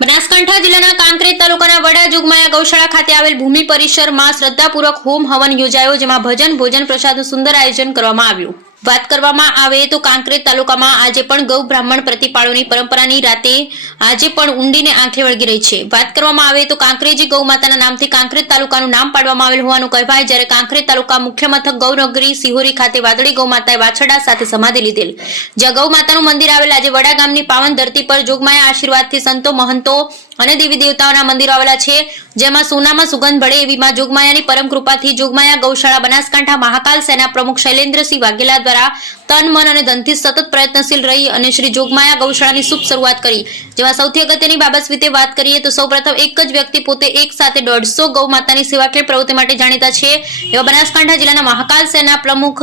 બનાસકાંઠા જિલ્લાના કાંકરેજ તાલુકાના વડા જુગમાયા ગૌશાળા ખાતે આવેલ ભૂમિ પરિસરમાં શ્રદ્ધાપૂર્વક હોમ હવન યોજાયો, જેમાં ભજન ભોજન પ્રસાદનું સુંદર આયોજન કરવામાં આવ્યું. વાત કરવામાં આવે તો કાંકરેજ તાલુકામાં આજે પણ ગૌ બ્રાહ્મણ પ્રતિપાળોની પરંપરાની રાતે આજે પણ ઊંડીને આંખે વળગી રહી છે. વાત કરવામાં આવે તો કાંકરેજી ગૌ માતાના નામથી કાંકરેજ તાલુકાનું નામ પાડવામાં આવેલ હોવાનું કહેવાય, જ્યારે કાંકરેજ તાલુકા મુખ્ય મથક ગૌનગરી સિહોરી ખાતે વાદળી ગૌ માતાએ વાછરડા સાથે સમાધિ લીધેલ. જ્યાં ગૌ માતાનું મંદિર આવેલ, આજે વડા ગામની પાવન ધરતી પર જોગમાયા આશીર્વાદથી સંતો, મહંતો અને દેવી દેવતાઓના મંદિરો આવેલા છે, જેમાં સોનામાં સુગંધ ભળે એવી માં જોગમાયાની પરમ કૃપાથી જોગમાયા ગૌશાળા બનાસકાંઠા મહાકાલ સેના પ્રમુખ શૈલેન્દ્રસિંહ વાઘેલા દ્વારા તન, મન અને ધનથી સતત પ્રયત્નશીલ રહી અને શ્રી જોગમાયા ગૌશાળાની શુભ શરૂઆત કરી. જેમાં સૌથી અગત્યની બાબત વિશે વાત કરીએ તો સૌપ્રથમ એક જ વ્યક્તિ પોતે એક સાથે દોઢસો ગૌ માતાની સેવાકીય પ્રવૃત્તિ માટે જાણીતા છે. એવા બનાસકાંઠા જિલ્લાના મહાકાલ સેના પ્રમુખ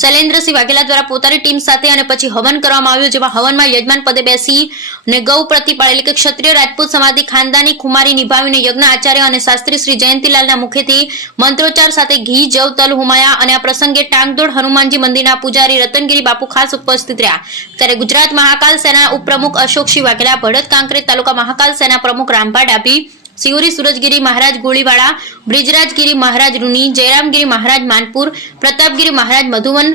શૈલેન્દ્રસિંહ વાઘેલા દ્વારા પોતાની ટીમ સાથે અને પછી હવન કરવામાં આવ્યું, જેમાં હવનમાં યજમાન પદે બેસી અને ગૌ પ્રતિપાળ એટલે કે ક્ષત્રિય રાજપૂત સમાધિ ખાનદાની ખુમારી નિભાવીને યજ્ઞ આચાર્ય અને શાસ્ત્રી શ્રી જયંતિલાલના મુખેથી મંત્રોચ્ચાર સાથે ઘી, જવ, તલ, હુમાયા અને આ પ્રસંગે ટાંગદોડ હનુમાનજી મંદિરના પૂજારી રતનગીરી બાપુ ખાસ ઉપસ્થિત રહ્યા. ત્યારે ગુજરાત મહાકાલ સેના ઉપપ્રમુખ અશોકસિંહ વાઘેલા ભડત કાંકરે તાલુકા મહાકાલ સેના પ્રમુખ રામભા ડાભી સિયોરી, સુરજગીરી, મહારાજ ગોળીવાળા બ્રિજરાજગીરી, મહારાજ રૂની, જયરામગીરી, મહારાજ માનપુર, પ્રતાપગીરી, મહારાજ મધુવન,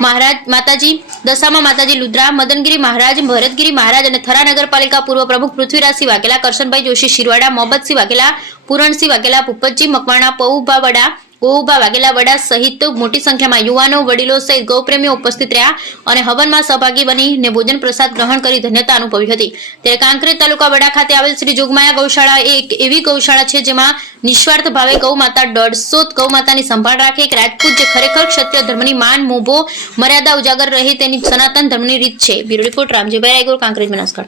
મહારાજ માતાજી, દશામા માતાજી લુદ્રા, મદનગીરી, મહારાજ ભરતગીરી, મહારાજ અને થરા નગરપાલિકા પૂર્વ પ્રમુખ પૃથ્વીરાજસિંહ વાઘેલા, કરશનભાઈ જોશી શિરવાડા મોહબ્બતસિંહ વાઘેલા, પૂરણસિંહ વાઘેલા, ભૂપતજી મકવાણા પૌભા વડા ગોઉભા વાઘેલા વડા સહિત મોટી સંખ્યામાં યુવાનો, વડીલો સહિત ગૌપ્રેમીઓ ઉપસ્થિત રહ્યા અને હવનમાં સહભાગી બનીને ભોજન પ્રસાદ ગ્રહણ કરી ધન્યતા અનુભવી હતી. ત્યારે કાંકરેજ તાલુકા વડા ખાતે આવેલ શ્રી જોગમાયા ગૌશાળા એક એવી ગૌશાળા છે જેમાં નિસ્વાર્થ ભાવે ગૌ માતા દોઢસો ગૌ માતાની સંભાળ રાખે, એક રાજપૂત જે ખરેખર ક્ષત્રિય ધર્મની માન, મોભો, મર્યાદા ઉજાગર રહે તેની સનાતન ધર્મની રીત છે. Bureau report, Ramjibhai Raygor, Kankrej Banaskantha.